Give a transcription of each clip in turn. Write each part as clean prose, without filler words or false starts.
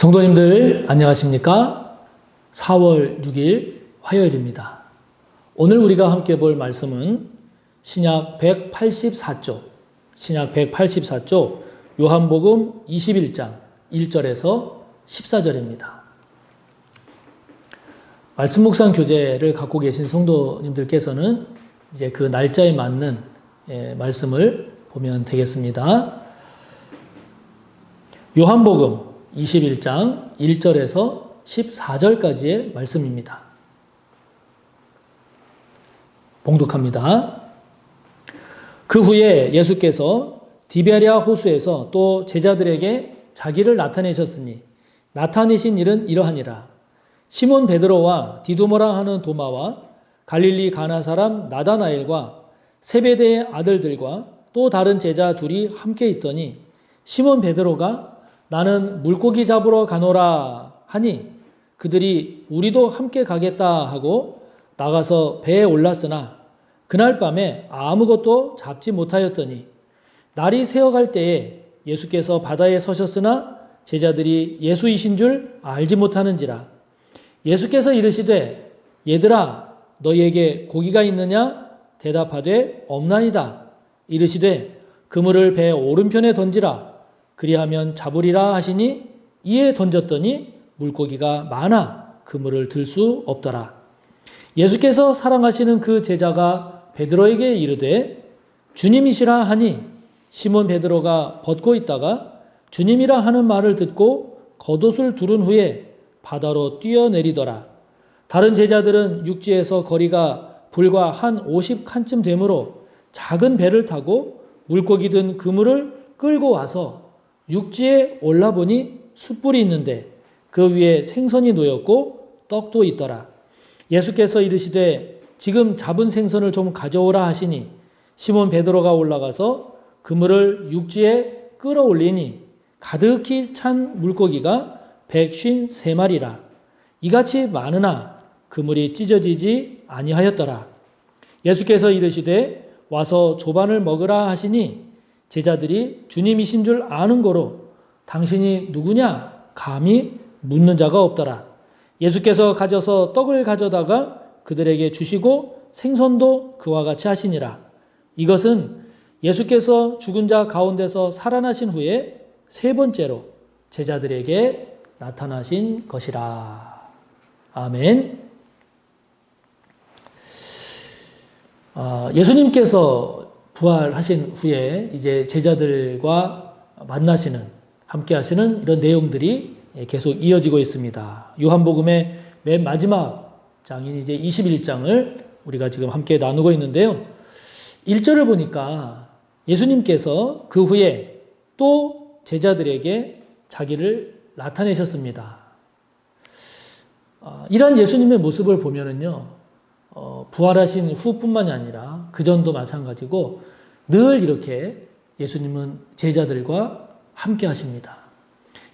성도님들 안녕하십니까? 4월 6일 화요일입니다. 오늘 우리가 함께 볼 말씀은 신약 184쪽 요한복음 21장 1절에서 14절입니다. 말씀 묵상 교재를 갖고 계신 성도님들께서는 이제 그 날짜에 맞는 말씀을 보면 되겠습니다. 요한복음 21장 1절에서 14절까지의 말씀입니다. 봉독합니다. 그 후에 예수께서 디베랴 호수에서 또 제자들에게 자기를 나타내셨으니 나타내신 일은 이러하니라. 시몬 베드로와 디두모라 하는 도마와 갈릴리 가나 사람 나다나엘과 세베대의 아들들과 또 다른 제자 둘이 함께 있더니 시몬 베드로가 나는 물고기 잡으러 가노라 하니 그들이 우리도 함께 가겠다 하고 나가서 배에 올랐으나 그날 밤에 아무것도 잡지 못하였더니 날이 새어갈 때에 예수께서 바다에 서셨으나 제자들이 예수이신 줄 알지 못하는지라. 예수께서 이르시되 얘들아 너희에게 고기가 있느냐? 대답하되 없나이다. 이르시되 그물을 배 오른편에 던지라. 그리하면 잡으리라 하시니 이에 던졌더니 물고기가 많아 그물을 들 수 없더라. 예수께서 사랑하시는 그 제자가 베드로에게 이르되 주님이시라 하니 시몬 베드로가 벗고 있다가 주님이라 하는 말을 듣고 겉옷을 두른 후에 바다로 뛰어내리더라. 다른 제자들은 육지에서 거리가 불과 한 50칸쯤 되므로 작은 배를 타고 물고기 든 그물을 끌고 와서 육지에 올라보니 숯불이 있는데 그 위에 생선이 놓였고 떡도 있더라. 예수께서 이르시되 지금 잡은 생선을 좀 가져오라 하시니 시몬 베드로가 올라가서 그물을 육지에 끌어올리니 가득히 찬 물고기가 153마리라. 이같이 많으나 그물이 찢어지지 아니하였더라. 예수께서 이르시되 와서 조반을 먹으라 하시니 제자들이 주님이신 줄 아는 거로 당신이 누구냐? 감히 묻는 자가 없더라. 예수께서 가져서 떡을 가져다가 그들에게 주시고 생선도 그와 같이 하시니라. 이것은 예수께서 죽은 자 가운데서 살아나신 후에 세 번째로 제자들에게 나타나신 것이라. 아멘. 예수님께서 부활하신 후에 이제 제자들과 만나시는, 함께 하시는 이런 내용들이 계속 이어지고 있습니다. 요한복음의 맨 마지막 장인 이제 21장을 우리가 지금 함께 나누고 있는데요. 1절을 보니까 예수님께서 그 후에 또 제자들에게 자기를 나타내셨습니다. 이러한 예수님의 모습을 보면은요, 부활하신 후뿐만이 아니라 그 전도 마찬가지고 늘 이렇게 예수님은 제자들과 함께 하십니다.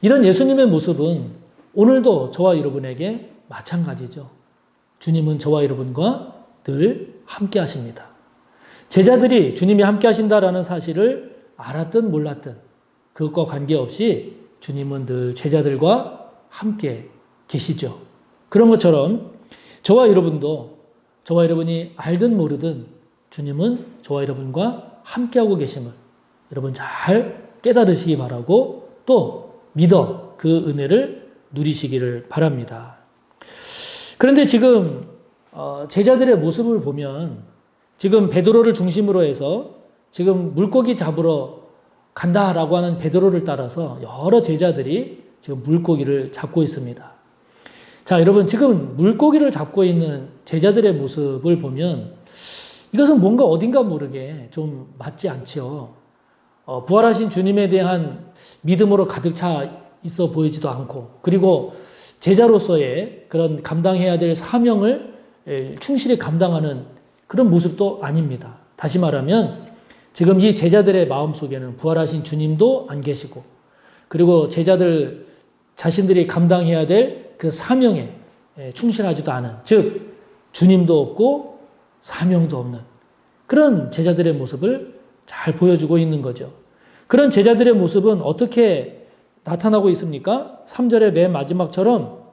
이런 예수님의 모습은 오늘도 저와 여러분에게 마찬가지죠. 주님은 저와 여러분과 늘 함께 하십니다. 제자들이 주님이 함께 하신다라는 사실을 알았든 몰랐든 그것과 관계없이 주님은 늘 제자들과 함께 계시죠. 그런 것처럼 저와 여러분이 알든 모르든 주님은 저와 여러분과 함께하고 계심을 여러분 잘 깨달으시기 바라고 또 믿어 그 은혜를 누리시기를 바랍니다. 그런데 지금 제자들의 모습을 보면 지금 베드로를 중심으로 해서 지금 물고기 잡으러 간다라고 하는 베드로를 따라서 여러 제자들이 지금 물고기를 잡고 있습니다. 자, 여러분 지금 물고기를 잡고 있는 제자들의 모습을 보면 이것은 뭔가 어딘가 모르게 좀 맞지 않죠. 부활하신 주님에 대한 믿음으로 가득 차 있어 보이지도 않고 그리고 제자로서의 그런 감당해야 될 사명을 충실히 감당하는 그런 모습도 아닙니다. 다시 말하면 지금 이 제자들의 마음속에는 부활하신 주님도 안 계시고 그리고 제자들 자신들이 감당해야 될 그 사명에 충실하지도 않은, 즉 주님도 없고 사명도 없는 그런 제자들의 모습을 잘 보여주고 있는 거죠. 그런 제자들의 모습은 어떻게 나타나고 있습니까? 3절의 맨 마지막처럼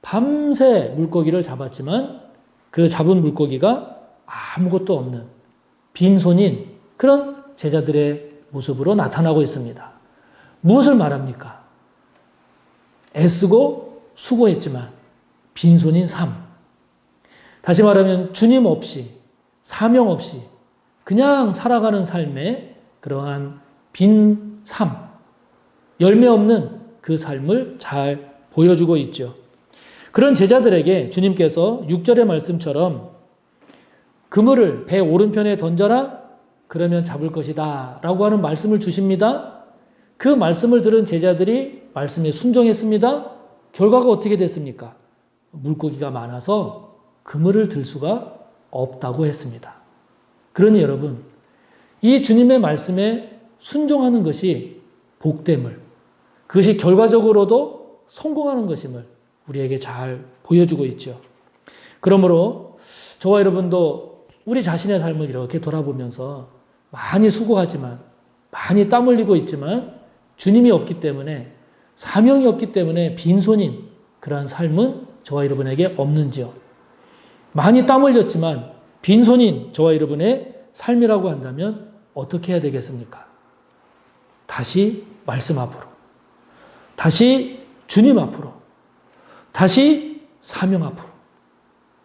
밤새 물고기를 잡았지만 그 잡은 물고기가 아무것도 없는 빈손인 그런 제자들의 모습으로 나타나고 있습니다. 무엇을 말합니까? 애쓰고 수고했지만 빈손인 삶. 다시 말하면 주님 없이, 사명 없이 그냥 살아가는 삶의 그러한 빈 삶, 열매 없는 그 삶을 잘 보여주고 있죠. 그런 제자들에게 주님께서 6절의 말씀처럼 그물을 배 오른편에 던져라 그러면 잡을 것이다 라고 하는 말씀을 주십니다. 그 말씀을 들은 제자들이 말씀에 순종했습니다. 결과가 어떻게 됐습니까? 물고기가 많아서 그물을 들 수가 없다고 했습니다. 그러니 여러분, 이 주님의 말씀에 순종하는 것이 복됨을, 그것이 결과적으로도 성공하는 것임을 우리에게 잘 보여주고 있죠. 그러므로 저와 여러분도 우리 자신의 삶을 이렇게 돌아보면서 많이 수고하지만, 많이 땀 흘리고 있지만 주님이 없기 때문에, 사명이 없기 때문에 빈손인 그러한 삶은 저와 여러분에게 없는지요? 많이 땀 흘렸지만 빈손인 저와 여러분의 삶이라고 한다면 어떻게 해야 되겠습니까? 다시 말씀 앞으로, 다시 주님 앞으로, 다시 사명 앞으로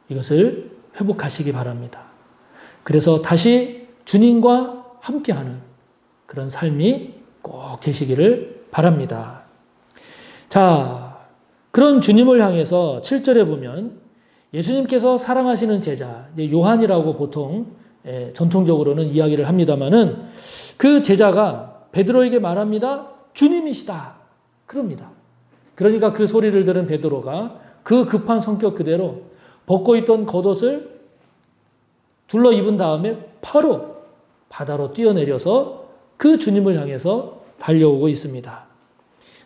이것을 회복하시기 바랍니다. 그래서 다시 주님과 함께하는 그런 삶이 꼭 되시기를 바랍니다. 자, 그런 주님을 향해서 7절에 보면 예수님께서 사랑하시는 제자, 요한이라고 보통 전통적으로는 이야기를 합니다마는 그 제자가 베드로에게 말합니다. 주님이시다. 그럽니다. 그러니까 그 소리를 들은 베드로가 그 급한 성격 그대로 벗고 있던 겉옷을 둘러 입은 다음에 바로 바다로 뛰어내려서 그 주님을 향해서 달려오고 있습니다.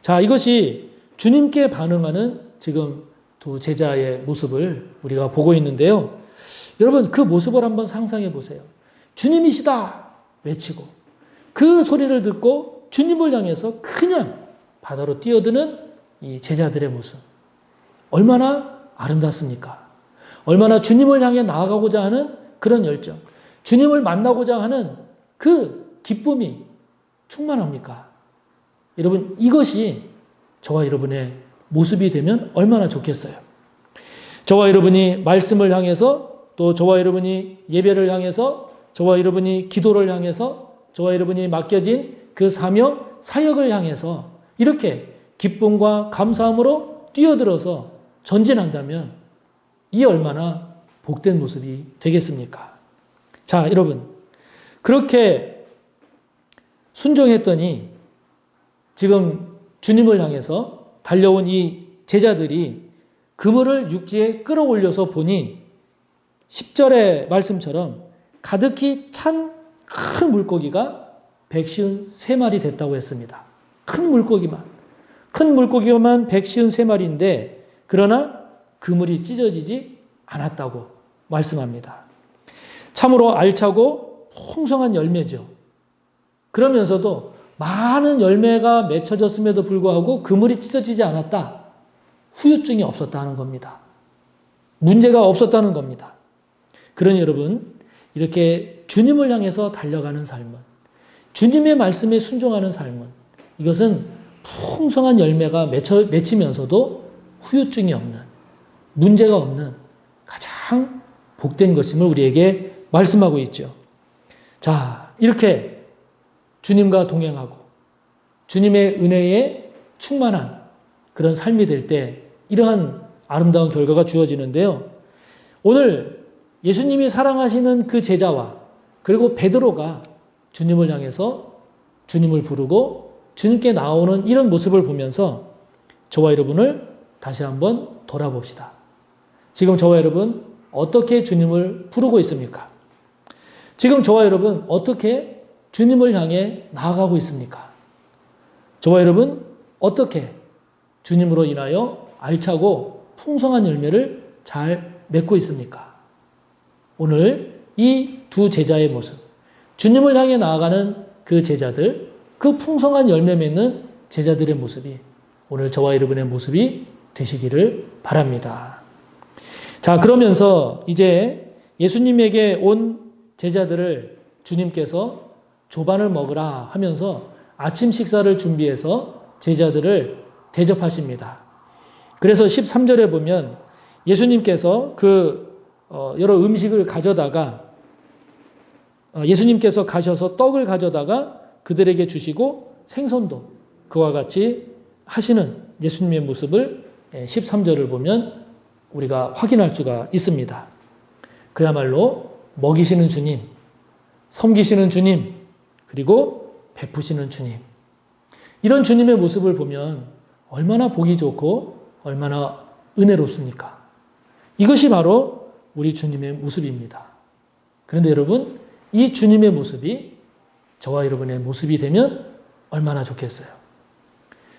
자, 이것이 주님께 반응하는 지금 두 제자의 모습을 우리가 보고 있는데요. 여러분, 그 모습을 한번 상상해 보세요. 주님이시다 외치고 그 소리를 듣고 주님을 향해서 그냥 바다로 뛰어드는 이 제자들의 모습. 얼마나 아름답습니까? 얼마나 주님을 향해 나아가고자 하는 그런 열정, 주님을 만나고자 하는 그 기쁨이 충만합니까? 여러분, 이것이 저와 여러분의 모습이 되면 얼마나 좋겠어요. 저와 여러분이 말씀을 향해서, 또 저와 여러분이 예배를 향해서, 저와 여러분이 기도를 향해서, 저와 여러분이 맡겨진 그 사명, 사역을 향해서 이렇게 기쁨과 감사함으로 뛰어들어서 전진한다면 이 얼마나 복된 모습이 되겠습니까? 자, 여러분, 그렇게 순종했더니 지금 주님을 향해서 달려온 이 제자들이 그물을 육지에 끌어올려서 보니 10절의 말씀처럼 가득히 찬 큰 물고기가 153마리 됐다고 했습니다. 큰 물고기만 153마리인데 그러나 그물이 찢어지지 않았다고 말씀합니다. 참으로 알차고 풍성한 열매죠. 그러면서도 많은 열매가 맺혀졌음에도 불구하고 그물이 찢어지지 않았다. 후유증이 없었다는 겁니다. 문제가 없었다는 겁니다. 그러니 여러분, 이렇게 주님을 향해서 달려가는 삶은, 주님의 말씀에 순종하는 삶은, 이것은 풍성한 열매가 맺히면서도 후유증이 없는, 문제가 없는 가장 복된 것임을 우리에게 말씀하고 있죠. 자, 이렇게 주님과 동행하고 주님의 은혜에 충만한 그런 삶이 될 때 이러한 아름다운 결과가 주어지는데요. 오늘 예수님이 사랑하시는 그 제자와 그리고 베드로가 주님을 향해서 주님을 부르고 주님께 나오는 이런 모습을 보면서 저와 여러분을 다시 한번 돌아봅시다. 지금 저와 여러분 어떻게 주님을 부르고 있습니까? 지금 저와 여러분 어떻게 주님을 향해 나아가고 있습니까? 저와 여러분 어떻게 주님으로 인하여 알차고 풍성한 열매를 잘 맺고 있습니까? 오늘 이 두 제자의 모습, 주님을 향해 나아가는 그 제자들, 그 풍성한 열매 맺는 제자들의 모습이 오늘 저와 여러분의 모습이 되시기를 바랍니다. 자, 그러면서 이제 예수님에게 온 제자들을 주님께서 조반을 먹으라 하면서 아침 식사를 준비해서 제자들을 대접하십니다. 그래서 13절에 보면 예수님께서 여러 음식을 가져다가 예수님께서 가셔서 떡을 가져다가 그들에게 주시고 생선도 그와 같이 하시는 예수님의 모습을 13절을 보면 우리가 확인할 수가 있습니다. 그야말로 먹이시는 주님, 섬기시는 주님, 그리고 베푸시는 주님. 이런 주님의 모습을 보면 얼마나 보기 좋고 얼마나 은혜롭습니까? 이것이 바로 우리 주님의 모습입니다. 그런데 여러분, 이 주님의 모습이 저와 여러분의 모습이 되면 얼마나 좋겠어요.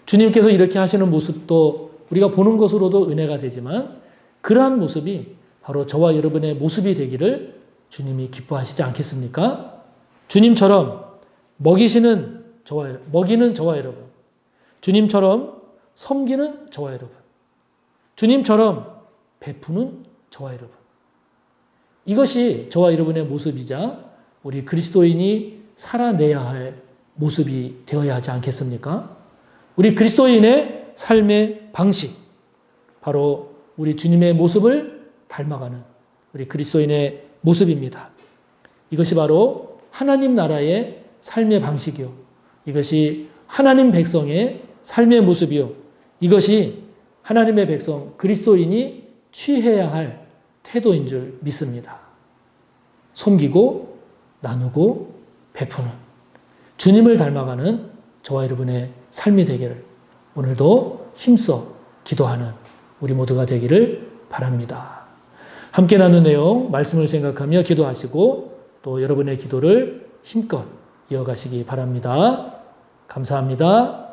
주님께서 이렇게 하시는 모습도 우리가 보는 것으로도 은혜가 되지만 그러한 모습이 바로 저와 여러분의 모습이 되기를 주님이 기뻐하시지 않겠습니까? 주님처럼 먹이는 저와 여러분, 주님처럼 섬기는 저와 여러분, 주님처럼 베푸는 저와 여러분. 이것이 저와 여러분의 모습이자 우리 그리스도인이 살아내야 할 모습이 되어야 하지 않겠습니까? 우리 그리스도인의 삶의 방식, 바로 우리 주님의 모습을 닮아가는 우리 그리스도인의 모습입니다. 이것이 바로 하나님 나라의 삶의 방식이요. 이것이 하나님 백성의 삶의 모습이요. 이것이 하나님의 백성 그리스도인이 취해야 할 태도인 줄 믿습니다. 섬기고 나누고 베푸는 주님을 닮아가는 저와 여러분의 삶이 되기를 오늘도 힘써 기도하는 우리 모두가 되기를 바랍니다. 함께 나눈 내용 말씀을 생각하며 기도하시고 또 여러분의 기도를 힘껏 이어가시기 바랍니다. 감사합니다.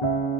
니다